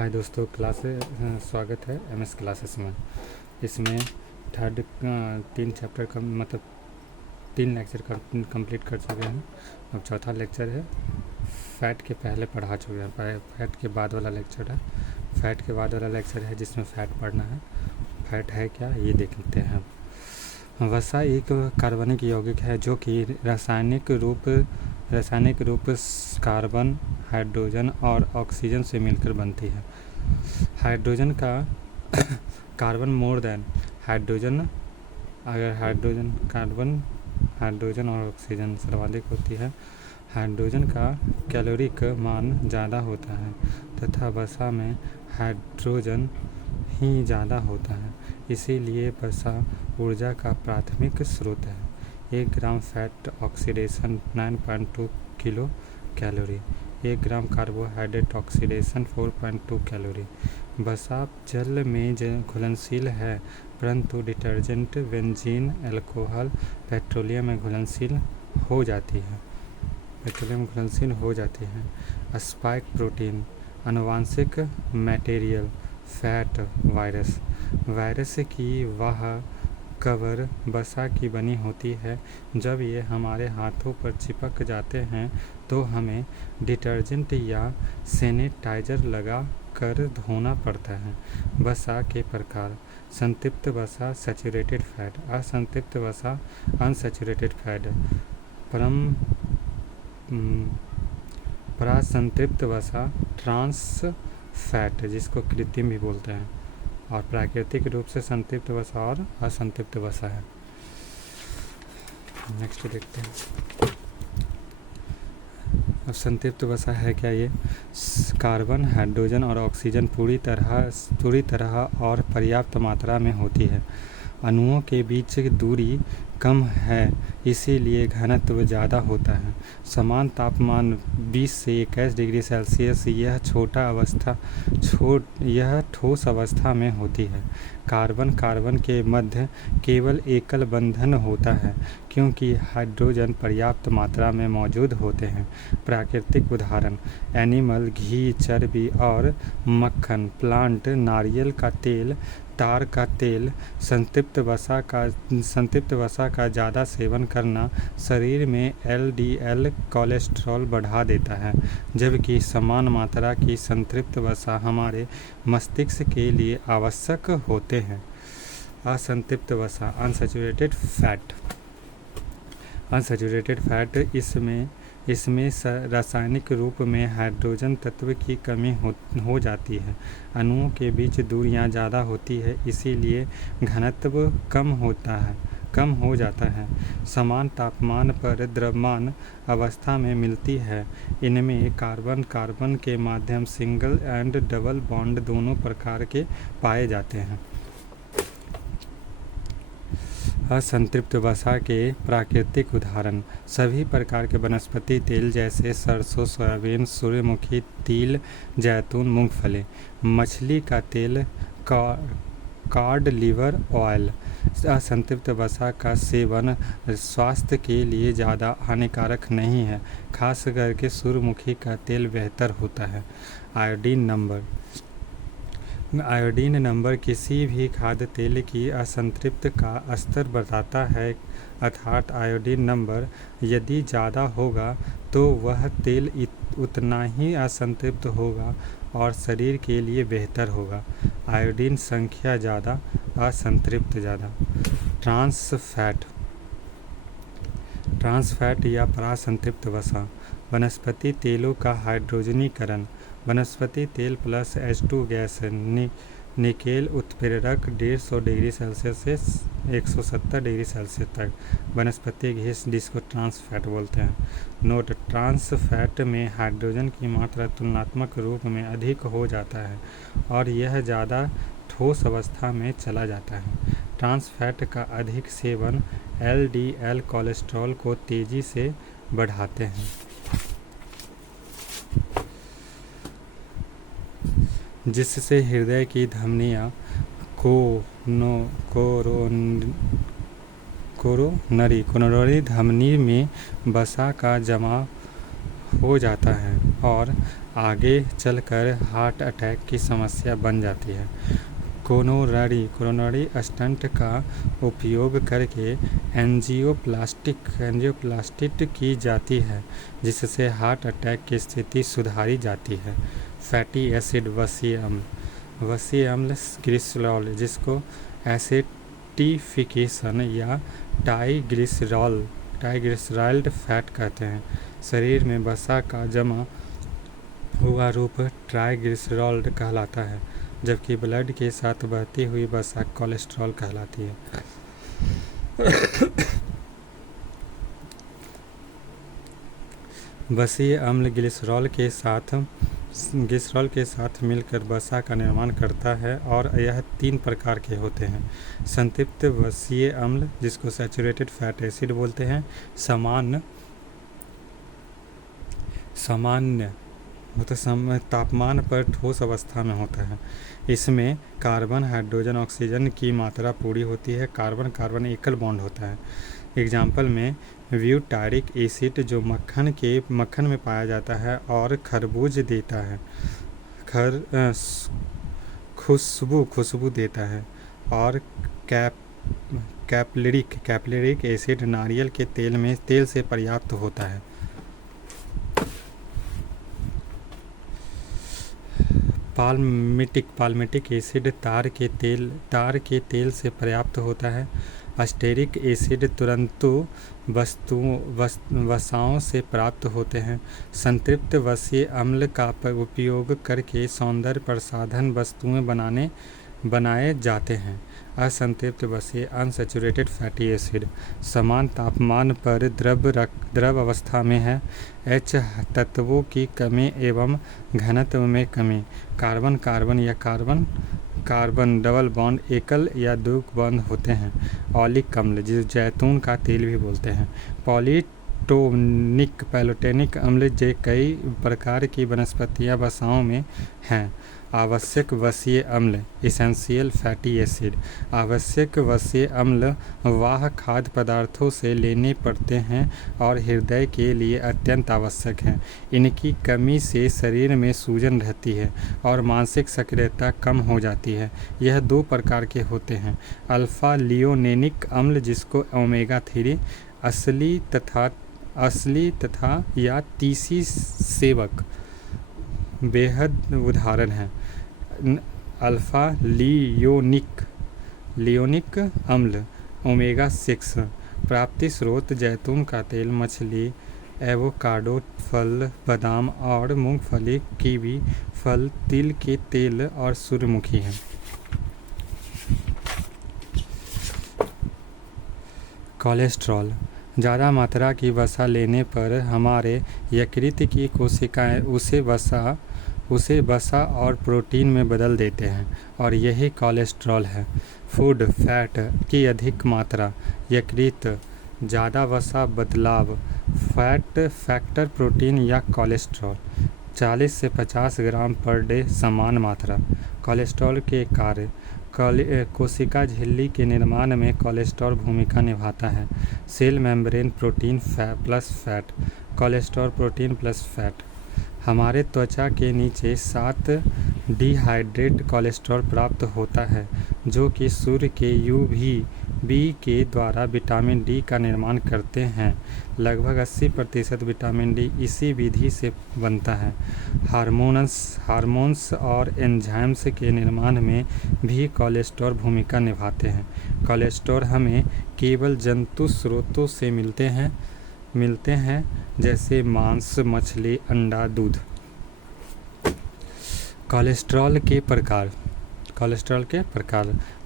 हाय दोस्तों, स्वागत है एमएस क्लासेस में। इसमें थर्ड 3 चैप्टर का मतलब 3 लेक्चर कंप्लीट कर चुके हैं। अब चौथा लेक्चर है। फैट के पहले पढ़ा चुके हैं, फैट के बाद वाला लेक्चर है। फैट के बाद वाला लेक्चर है जिसमें फ़ैट पढ़ना है। फैट है क्या ये देखते हैं। वसा एक कार्बनिक यौगिक है जो कि रासायनिक रूप कार्बन, हाइड्रोजन और ऑक्सीजन से मिलकर बनती है। हाइड्रोजन का कार्बन मोर देन हाइड्रोजन, अगर हाइड्रोजन और ऑक्सीजन सर्वाधिक होती है, हाइड्रोजन का कैलोरिक मान ज़्यादा होता है तथा वसा में हाइड्रोजन ही ज़्यादा होता है। इसीलिए वसा ऊर्जा का प्राथमिक स्रोत है। 1 ग्राम फैट ऑक्सीडेशन 9.2 किलो कैलोरी। 1 ग्राम कार्बोहाइड्रेट ऑक्सीडेशन 4.2 कैलोरी। वसा जल में घुलनशील है परंतु डिटर्जेंट, बेंजीन, अल्कोहल, पेट्रोलियम में घुलनशील हो जाती है। स्पाइक प्रोटीन, आनुवांशिक मटेरियल, फैट, वायरस की वाह कवर वसा की बनी होती है। जब ये हमारे हाथों पर चिपक जाते हैं तो हमें डिटर्जेंट या सैनिटाइजर लगा कर धोना पड़ता है। वसा के प्रकार: संतृप्त वसा, सैचुरेटेड फैट, असंतृप्त वसा, अनसैचुरेटेड फैट, प्रासंतृप्त वसा, ट्रांस फैट जिसको कृत्रिम भी बोलते हैं, और प्राकृतिक रूप से संतृप्त वसा और असंतृप्त वसा है। नेक्स्ट देखते हैं। अब संतृप्त वसा है क्या ये? कार्बन, हाइड्रोजन और ऑक्सीजन पूरी तरह और पर्याप्त मात्रा में होती है। अणुओं के बीच दूरी कम है इसीलिए घनत्व ज़्यादा होता है। समान तापमान 20 से 21 डिग्री सेल्सियस यह ठोस अवस्था में होती है। कार्बन के मध्य केवल एकल बंधन होता है क्योंकि हाइड्रोजन पर्याप्त मात्रा में मौजूद होते हैं। प्राकृतिक उदाहरण: एनिमल घी, चर्बी और मक्खन, प्लांट, नारियल का तेल, तार का तेल। संतृप्त वसा का ज़्यादा सेवन करना शरीर में LDL कोलेस्ट्रॉल बढ़ा देता है, जबकि समान मात्रा की संतृप्त वसा हमारे मस्तिष्क के लिए आवश्यक होते हैं। असंतृप्त वसा, अनसैचुरेटेड फैट, इसमें रासायनिक रूप में हाइड्रोजन तत्व की कमी हो जाती है। अणुओं के बीच दूरियां ज़्यादा होती है इसीलिए घनत्व कम हो जाता है। समान तापमान पर द्रव्यमान अवस्था में मिलती है। इनमें कार्बन के माध्यम सिंगल एंड डबल बॉन्ड दोनों प्रकार के पाए जाते हैं। असंतृप्त वसा के प्राकृतिक उदाहरण: सभी प्रकार के वनस्पति तेल जैसे सरसों, सोयाबीन, सूर्यमुखी, तिल, जैतून, मूंगफली। मछली का तेल, कॉड लिवर ऑयल। असंतृप्त वसा का सेवन स्वास्थ्य के लिए ज़्यादा हानिकारक नहीं है, खास करके सूर्यमुखी का तेल बेहतर होता है। आयोडीन नंबर किसी भी खाद्य तेल की असंतृप्त का स्तर बताता है, अर्थात आयोडीन नंबर यदि ज़्यादा होगा तो वह तेल उतना ही असंतृप्त होगा और शरीर के लिए बेहतर होगा। आयोडीन संख्या ज़्यादा, असंतृप्त ज़्यादा। ट्रांस फैट या प्रासंतृप्त वसा, वनस्पति तेलों का हाइड्रोजनीकरण। वनस्पति तेल प्लस H2 गैस, निकेल उत्प्रेरक 150 डिग्री सेल्सियस से 170 डिग्री सेल्सियस तक। वनस्पति घी जिसको ट्रांस फैट बोलते हैं। नोट: ट्रांस फैट में हाइड्रोजन की मात्रा तुलनात्मक रूप में अधिक हो जाता है और यह ज़्यादा ठोस अवस्था में चला जाता है। ट्रांस फैट का अधिक सेवन LDL कोलेस्ट्रॉल को तेज़ी से बढ़ाते हैं, जिससे हृदय की धमनियाँ, कोरोनरी धमनी में वसा का जमा हो जाता है और आगे चलकर हार्ट अटैक की समस्या बन जाती है। कोरोनरी स्टंट का उपयोग करके एंजियोप्लास्टी की जाती है, जिससे हार्ट अटैक की स्थिति सुधारी जाती है। फैटी एसिड वसीय अम्ल ग्लिसरॉल, जिसको एसिटिफिकेशन या ट्राइग्लिसराइड फैट कहते हैं, शरीर में वसा का जमा हुआ रूप ट्राइग्लिसरॉल कहलाता है, जबकि ब्लड के साथ बहती हुई वसा कोलेस्ट्रॉल कहलाती है। वसीय अम्ल ग्लिसरॉल के साथ मिलकर वसा का निर्माण करता है और यह 3 प्रकार के होते हैं। संतृप्त वसीय अम्ल, जिसको सैचुरेटेड फैट एसिड बोलते हैं, सामान्य तापमान पर ठोस अवस्था में होता है। इसमें कार्बन, हाइड्रोजन, ऑक्सीजन की मात्रा पूरी होती है। कार्बन कार्बन एकल बॉन्ड होता है। एग्जाम्पल में ब्यूटारिक एसिड, जो मक्खन में पाया जाता है और खरबूज देता है, खुशबू देता है। और कैप्लिरिक एसिड नारियल के तेल से पर्याप्त होता है। पाल्मिटिक एसिड तार के तेल से पर्याप्त होता है। अस्टेरिक एसिड तुरंतु वसाओं से प्राप्त होते हैं। संतृप्त वसीय अम्ल का उपयोग करके सौंदर्य प्रसाधन वस्तुएं बनाए जाते हैं। असंतृप्त वसीय अनसैचुरेटेड फैटी एसिड समान तापमान पर द्रव अवस्था में है। H तत्वों की कमी एवं घनत्व में कमी। कार्बन कार्बन डबल बॉन्ड एकल या द्विक बॉन्ड होते हैं। ऑलिक अम्ल, जिसे जैतून का तेल भी बोलते हैं। पैलोटेनिक अम्ल, जो कई प्रकार की वनस्पतियां वसाओं में हैं। आवश्यक वसीय अम्ल एसेंशियल फैटी एसिड। आवश्यक वसीय अम्ल वाह खाद्य पदार्थों से लेने पड़ते हैं और हृदय के लिए अत्यंत आवश्यक हैं। इनकी कमी से शरीर में सूजन रहती है और मानसिक सक्रियता कम हो जाती है। यह 2 प्रकार के होते हैं। अल्फा लियोनेनिक अम्ल, जिसको ओमेगा 3 असली तथा या तीसी सेवक बेहद उदाहरण है। अल्फा लियोनिक अम्ल ओमेगा 6 प्राप्ति स्रोत जैतून का तेल, मछली, एवोकाडो फल, बादाम और मूंगफली, कीवी फल, तिल के तेल और सूर्यमुखी हैं। कोलेस्ट्रॉल ज़्यादा मात्रा की वसा लेने पर हमारे यकृत की कोशिकाएं उसे वसा और प्रोटीन में बदल देते हैं और यही कोलेस्ट्रॉल है। फूड फैट की अधिक मात्रा, यकृत, ज़्यादा वसा, बदलाव, फैट फैक्टर, प्रोटीन या कोलेस्ट्रॉल 40 से 50 ग्राम पर डे समान मात्रा। कोलेस्ट्रॉल के कार्य। कोशिका झिल्ली के निर्माण में कोलेस्ट्रॉल भूमिका निभाता है। Cell membrane protein plus fat, cholesterol protein plus fat. हमारे त्वचा के नीचे 7 डिहाइड्रेट कोलेस्ट्रॉल प्राप्त होता है, जो कि सूर्य के UVB के द्वारा विटामिन डी का निर्माण करते हैं। लगभग 80% विटामिन डी इसी विधि से बनता है। हार्मोन्स और एंजाइम्स के निर्माण में भी कोलेस्ट्रॉल भूमिका निभाते हैं। कोलेस्ट्रॉल हमें केवल जंतु स्रोतों से मिलते हैं, जैसे मांस, मछली, अंडा, दूध। कोलेस्ट्रॉल के प्रकार।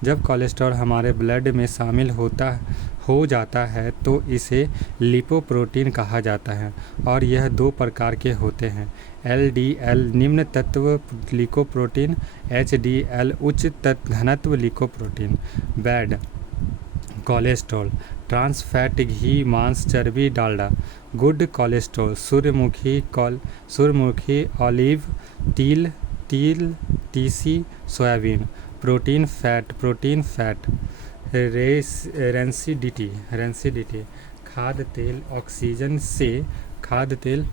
जब कोलेस्ट्रॉल हमारे ब्लड में शामिल हो जाता है तो इसे लिपोप्रोटीन कहा जाता है और यह 2 प्रकार के होते हैं। LDL निम्न तत्व लिपोप्रोटीन, HDL उच्च घनत्व lipoprotein. Bad cholesterol trans fat, घी, मांस, चर्बी, डालडा। गुड कोलेस्ट्रॉल सूर्यमुखी, ऑलिव, तिल, तीसी, सोयाबीन। Protein fat rancidity. खाद्य तेल ऑक्सीजन से खाद्य तेल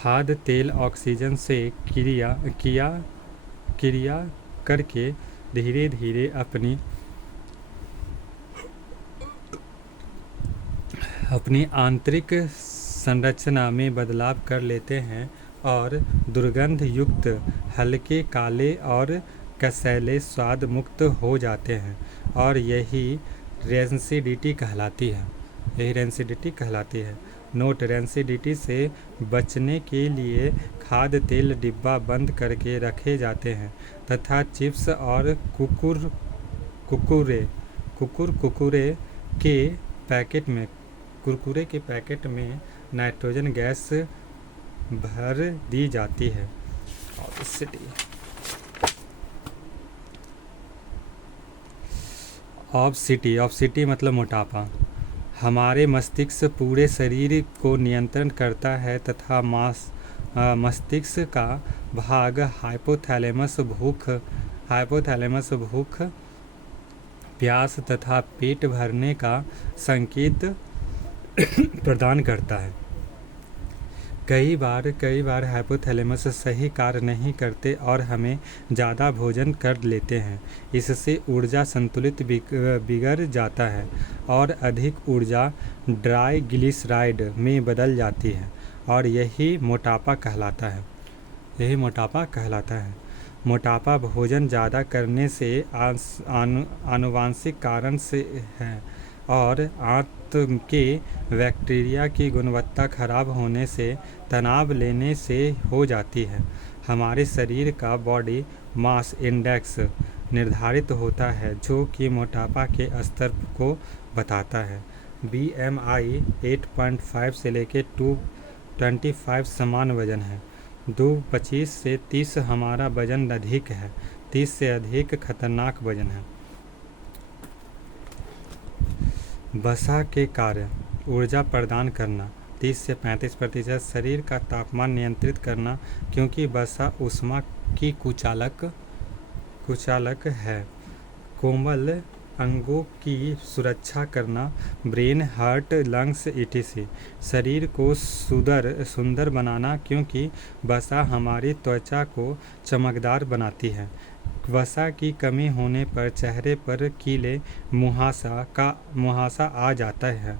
खाद्य तेल ऑक्सीजन से क्रिया करके धीरे धीरे अपनी आंतरिक संरचना में बदलाव कर लेते हैं और दुर्गंध युक्त हल्के काले और कसैले स्वाद मुक्त हो जाते हैं और यही रेंसिडिटी कहलाती है। नोट: रेंसिडिटी से बचने के लिए खाद्य तेल डिब्बा बंद करके रखे जाते हैं तथा चिप्स और कुरकुरे के पैकेट में नाइट्रोजन गैस भर दी जाती है। ऑब्सिटी मतलब मोटापा। हमारे मस्तिष्क पूरे शरीर को नियंत्रण करता है तथा मस्तिष्क का भाग हाइपोथैलेमस भूख, प्यास तथा पेट भरने का संकेत प्रदान करता है। कई बार हाइपोथैलेमस सही कार्य नहीं करते और हमें ज़्यादा भोजन कर लेते हैं। इससे ऊर्जा संतुलित बिगड़ जाता है और अधिक ऊर्जा ट्राइग्लिसराइड में बदल जाती है और यही मोटापा कहलाता है। मोटापा भोजन ज़्यादा करने से आनुवांशिक कारण से है और आंत के बैक्टीरिया की गुणवत्ता खराब होने से, तनाव लेने से हो जाती है। हमारे शरीर का बॉडी मास इंडेक्स निर्धारित होता है जो कि मोटापा के स्तर को बताता है। BMI 8.5 से लेकर 225 समान वजन है। 25 से 30 हमारा वजन अधिक है, 30 से अधिक खतरनाक वजन है। वसा के कार्य: ऊर्जा प्रदान करना, 30 से 35%, शरीर का तापमान नियंत्रित करना क्योंकि वसा ऊष्मा की कुचालक है, कोमल अंगों की सुरक्षा करना, ब्रेन, हार्ट, लंग्स etc. शरीर को सुंदर बनाना क्योंकि वसा हमारी त्वचा को चमकदार बनाती है। वसा की कमी होने पर चेहरे पर कीले मुहासा आ जाता है।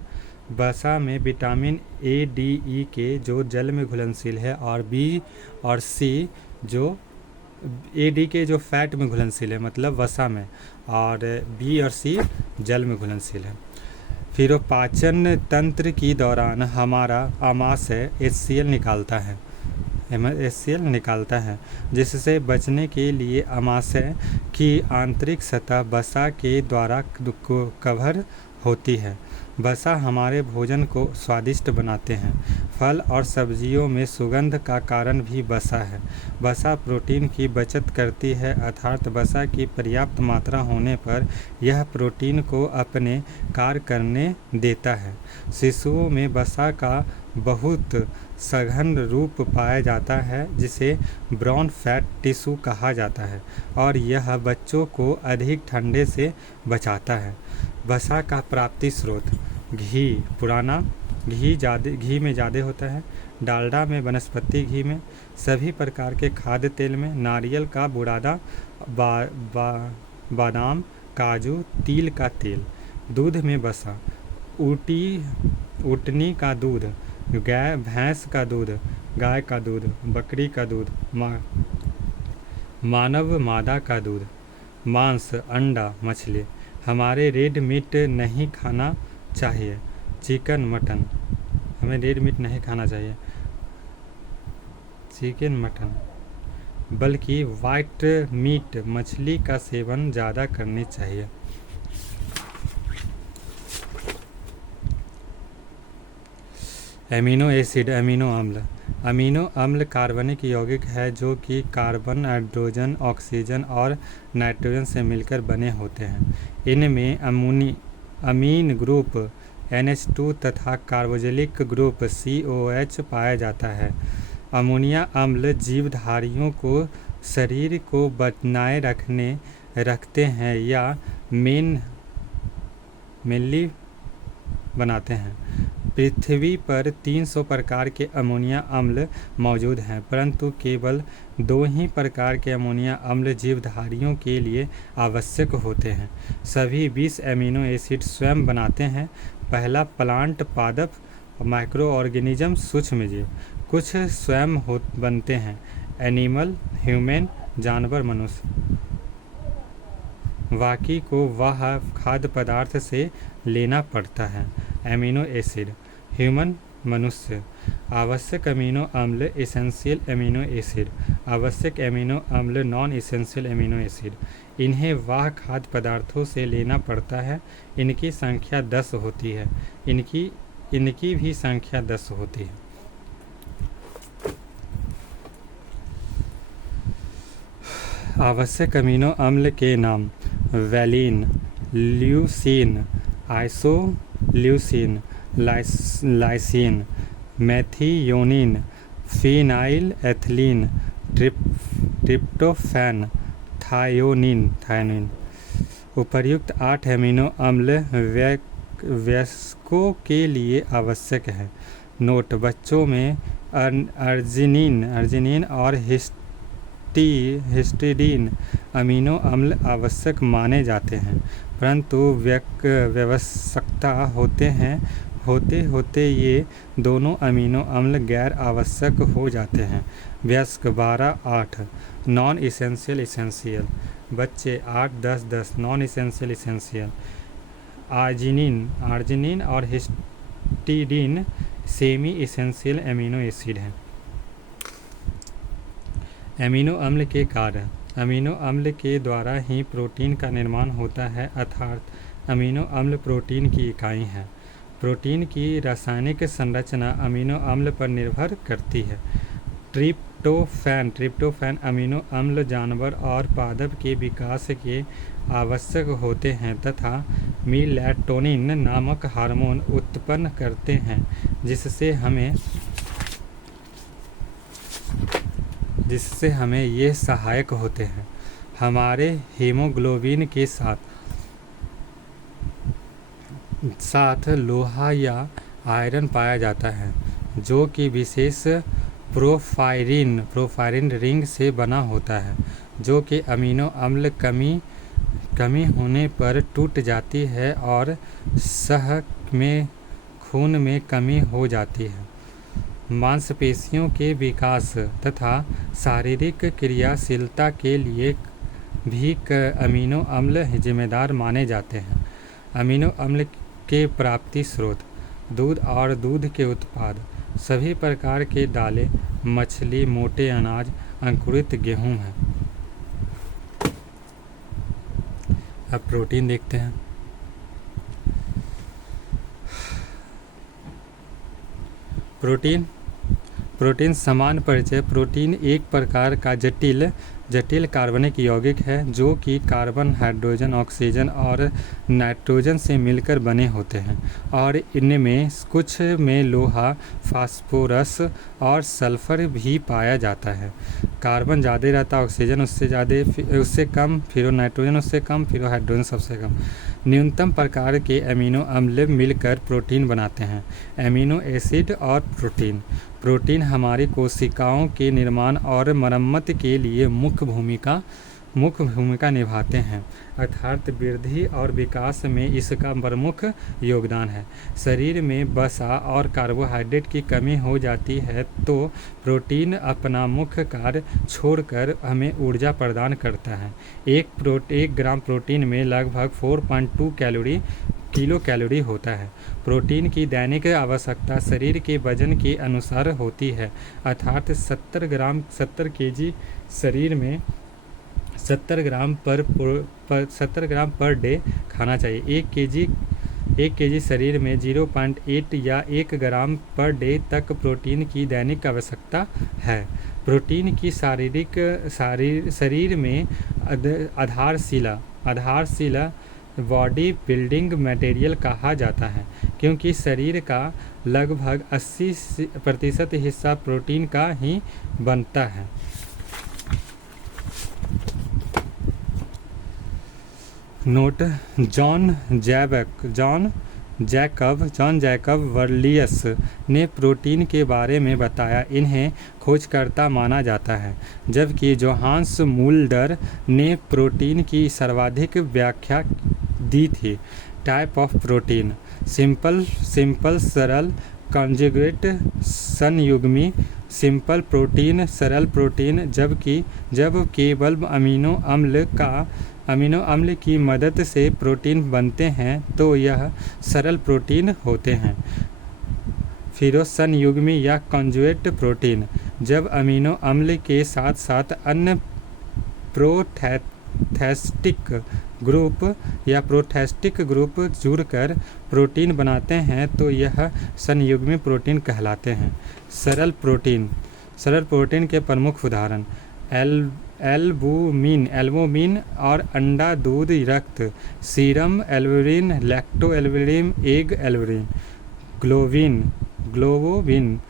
वसा में विटामिन A, D, E के जो जल में घुलनशील है और B और C जो A, D के जो फैट में घुलनशील है मतलब वसा में, और B और C जल में घुलनशील है। फिर पाचन तंत्र की दौरान हमारा आमाशय HCl निकालता है जिससे बचने के लिए आमाशय की आंतरिक सतह वसा के द्वारा कवर होती है। वसा हमारे भोजन को स्वादिष्ट बनाते हैं। फल और सब्जियों में सुगंध का कारण भी वसा है। वसा प्रोटीन की बचत करती है अर्थात वसा की पर्याप्त मात्रा होने पर यह प्रोटीन को अपने कार्य करने देता है। शिशुओं में वसा का बहुत सघन रूप पाया जाता है जिसे ब्राउन फैट टिश्यू कहा जाता है और यह बच्चों को अधिक ठंडे से बचाता है। वसा का प्राप्ति स्रोत: घी, पुराना घी में ज़्यादा होता है, डालडा में, वनस्पति घी में, सभी प्रकार के खाद्य तेल में, नारियल का बुरादा, बादाम, काजू, तिल का तेल। दूध में वसा: ऊँटनी का दूध, भैंस का दूध, गाय का दूध, बकरी का दूध, मानव मादा का दूध, मांस, अंडा, मछली। हमारे रेड मीट नहीं खाना चाहिए, चिकन, मटन, हमें रेड मीट नहीं खाना चाहिए, चिकन, मटन, बल्कि वाइट मीट, मछली का सेवन ज़्यादा करनी चाहिए। एमिनो एसिड, अमीनो अम्ल कार्बनिक यौगिक है जो कि कार्बन, हाइड्रोजन, ऑक्सीजन और नाइट्रोजन से मिलकर बने होते हैं। इनमें अमीन ग्रुप NH2 तथा कार्बोक्सिलिक ग्रुप COH पाया जाता है। अमोनिया अम्ल जीवधारियों को शरीर को बनाए रखते हैं या मेनली बनाते हैं। पृथ्वी पर 300 प्रकार के अमोनिया अम्ल मौजूद हैं, परंतु केवल 2 ही प्रकार के अमोनिया अम्ल जीवधारियों के लिए आवश्यक होते हैं। सभी 20 एमिनो एसिड स्वयं बनाते हैं। पहला प्लांट पादप, माइक्रो ऑर्गेनिज्म सूक्ष्म जीव। कुछ स्वयं बनते हैं, एनिमल, ह्यूमन, जानवर, मनुष्य। बाकी को वह खाद्य पदार्थ से लेना पड़ता है। एमिनो एसिड, ह्यूमन, मनुष्य। आवश्यक अमीनो अम्ल, एसेंशियल एमिनो एसिड। आवश्यक एमिनो अम्ल, नॉन एसेंशियल एमिनो एसिड। इन्हें वह खाद्य पदार्थों से लेना पड़ता है। इनकी संख्या 10 होती है। इनकी भी संख्या 10 होती है। आवश्यक अमीनो अम्ल के नाम: valine, leucine, isoleucine, lysine, methionine, phenyl ethylene, tryptophan, threonine. उपर्युक्त 8 अमीनो अम्ल वयस्कों के लिए आवश्यक है। नोट: बच्चों में अर्जिनिन और हिस्टिडीन अमीनो अम्ल आवश्यक माने जाते हैं, परंतु व्यवस्था होते होते ये दोनों अमीनो अम्ल गैर आवश्यक हो जाते हैं। वयस्क 12-8, नॉन इसेंशियल इसेंशियल। बच्चे 8-10-10, नॉन इसेंशियल इसेंशियल। आर्जिनिन और histidine semi essential amino acid हैं। एमिनो अम्ल के कार्य: अमीनो अम्ल के द्वारा ही प्रोटीन का निर्माण होता है, अर्थात अमीनो अम्ल प्रोटीन की इकाई है। प्रोटीन की रासायनिक संरचना अमीनो अम्ल पर निर्भर करती है। ट्रिप्टोफैन अमीनो अम्ल जानवर और पादप के विकास के आवश्यक होते हैं तथा मेलाटोनिन नामक हार्मोन उत्पन्न करते हैं, जिससे हमें ये सहायक होते हैं। हमारे हीमोग्लोबिन के साथ लोहा या आयरन पाया जाता है, जो कि विशेष प्रोफाइरिन रिंग से बना होता है, जो कि अमीनो अम्ल कमी होने पर टूट जाती है और खून में कमी हो जाती है। मांसपेशियों के विकास तथा शारीरिक क्रियाशीलता के लिए भी अमीनो अम्ल जिम्मेदार माने जाते हैं। अमीनो अम्ल के प्राप्ति स्रोत: दूध और दूध के उत्पाद, सभी प्रकार के दालें, मछली, मोटे अनाज, अंकुरित गेहूं हैं। अब प्रोटीन देखते हैं। प्रोटीन सामान्य परिचय: प्रोटीन एक प्रकार का जटिल कार्बनिक यौगिक है, जो कि कार्बन, हाइड्रोजन, ऑक्सीजन और नाइट्रोजन से मिलकर बने होते हैं और इनमें कुछ में लोहा, फास्फोरस और सल्फर भी पाया जाता है। कार्बन ज़्यादा रहता है, ऑक्सीजन उससे कम, फिर नाइट्रोजन उससे कम, फिर हाइड्रोजन सबसे कम। न्यूनतम प्रकार के अमीनो अम्ल मिलकर प्रोटीन बनाते हैं। अमीनो एसिड और प्रोटीन हमारी कोशिकाओं के निर्माण और मरम्मत के लिए मुख्य भूमिका निभाते हैं, अर्थात वृद्धि और विकास में इसका प्रमुख योगदान है। शरीर में वसा और कार्बोहाइड्रेट की कमी हो जाती है तो प्रोटीन अपना मुख्य कार्य छोड़कर हमें ऊर्जा प्रदान करता है। 1 ग्राम प्रोटीन में लगभग 4.2 किलो कैलोरी होता है। प्रोटीन की दैनिक आवश्यकता शरीर के वजन के अनुसार होती है, अर्थात 70 केजी शरीर में 70 ग्राम पर डे खाना चाहिए। 1 केजी शरीर में 0.8 या 1 ग्राम पर डे तक प्रोटीन की दैनिक आवश्यकता है। प्रोटीन की शरीर में आधारशिला बॉडी बिल्डिंग मटेरियल कहा जाता है, क्योंकि शरीर का लगभग 80% हिस्सा प्रोटीन का ही बनता है। नोट: जॉन जॉन जैकब वर्लियस ने प्रोटीन के बारे में बताया, इन्हें खोजकर्ता माना जाता है, जबकि जोहान्स मुल्डर ने प्रोटीन की सर्वाधिक व्याख्या दी थी। टाइप ऑफ प्रोटीन: सिंपल सरल, कॉन्जुगेट, संयुग्मी। सिंपल प्रोटीन सरल प्रोटीन जब केवल अमीनो अम्ल की मदद से प्रोटीन बनते हैं तो यह सरल प्रोटीन होते हैं। फिर संयुग्मी या कॉन्जुगेट प्रोटीन, जब अमीनो अम्ल के साथ साथ अन्य प्रोटैस्टिक ग्रुप जुड़कर प्रोटीन बनाते हैं तो यह संयुग्मी प्रोटीन कहलाते हैं। सरल प्रोटीन के प्रमुख उदाहरण एल्बुमिन और अंडा, दूध, रक्त, serum albumin, lacto albumin, egg albumin. Globulin,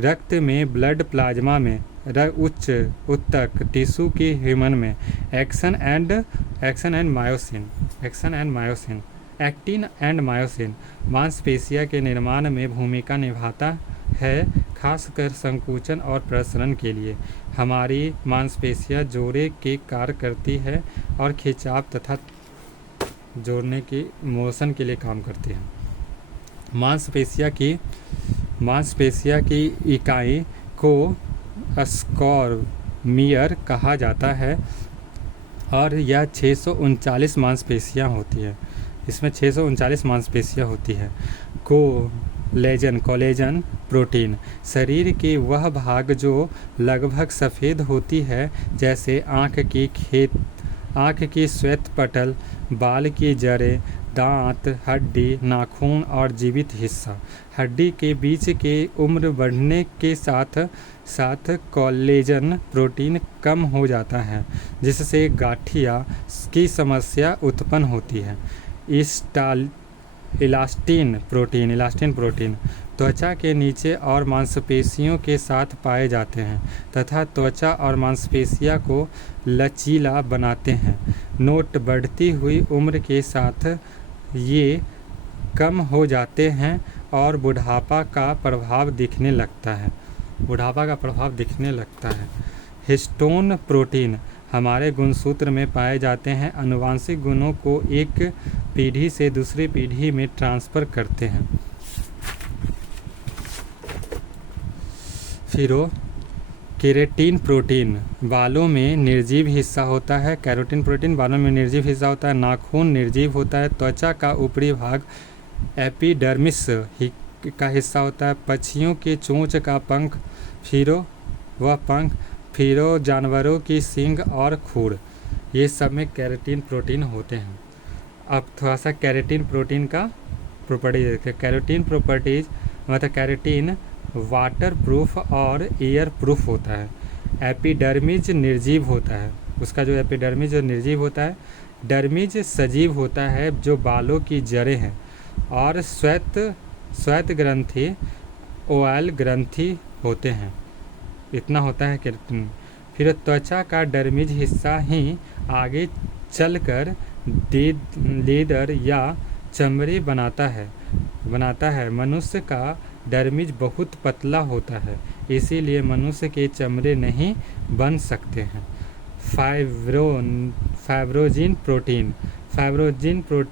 रक्त में, ब्लड प्लाज्मा में, उच्च ऊतक टिश्यू की ह्यूमन में। एक्टिन एंड मायोसिन मांसपेशियों के निर्माण में भूमिका निभाता है, खासकर संकुचन और प्रसरण के लिए। हमारी मांसपेशियां जोड़े के कार्य करती है और खिंचाव तथा जोड़ने की मोशन के लिए काम करती है। मांसपेशियों की इकाई को स्क्वायमियर कहा जाता है और यह 639 मांसपेशियां होती है। इसमें 639 मांसपेशियां होती है। कोलेजन प्रोटीन, शरीर के वह भाग जो लगभग सफ़ेद होती है, जैसे आँख की श्वेत पटल, बाल की जड़ें, दांत, हड्डी, नाखून और जीवित हिस्सा। हड्डी के बीच के उम्र बढ़ने के साथ साथ कोलेजन प्रोटीन कम हो जाता है, जिससे गठिया की समस्या उत्पन्न होती है। इलास्टिन प्रोटीन त्वचा के नीचे और मांसपेशियों के साथ पाए जाते हैं तथा त्वचा और मांसपेशियों को लचीला बनाते हैं। नोट: बढ़ती हुई उम्र के साथ ये कम हो जाते हैं और बुढ़ापा का प्रभाव दिखने लगता है। हिस्टोन प्रोटीन हमारे गुणसूत्र में पाए जाते हैं, आनुवंशिक गुणों को एक पीढ़ी से दूसरी पीढ़ी में ट्रांसफ़र करते हैं। फिर केराटिन प्रोटीन बालों में निर्जीव हिस्सा होता है। केराटिन प्रोटीन बालों में निर्जीव हिस्सा होता है। नाखून निर्जीव होता है। त्वचा का ऊपरी भाग एपिडर्मिस का हिस्सा होता है। पक्षियों के चोंच का पंख, फिर जानवरों की सींग और खूर, ये सब में केराटिन प्रोटीन होते हैं। अब थोड़ा सा केराटिन प्रोटीन का प्रॉपर्टीज देखते हैं। केराटिन वाटर प्रूफ और एयर प्रूफ होता है। एपिडर्मिस निर्जीव होता है, उसका जो एपिडर्मिस जो निर्जीव होता है। डर्मिस सजीव होता है, जो बालों की जड़ें हैं। और श्वेत ग्रंथि, ओवल ग्रंथि होते हैं। इतना होता है केराटिन। फिर त्वचा का डर्मिस हिस्सा ही आगे चलकर लेदर या चमड़े बनाता है। मनुष्य का डर्मिस बहुत पतला होता है, इसीलिए मनुष्य के चमड़े नहीं बन सकते हैं। फाइब्रोजिन प्रोटीन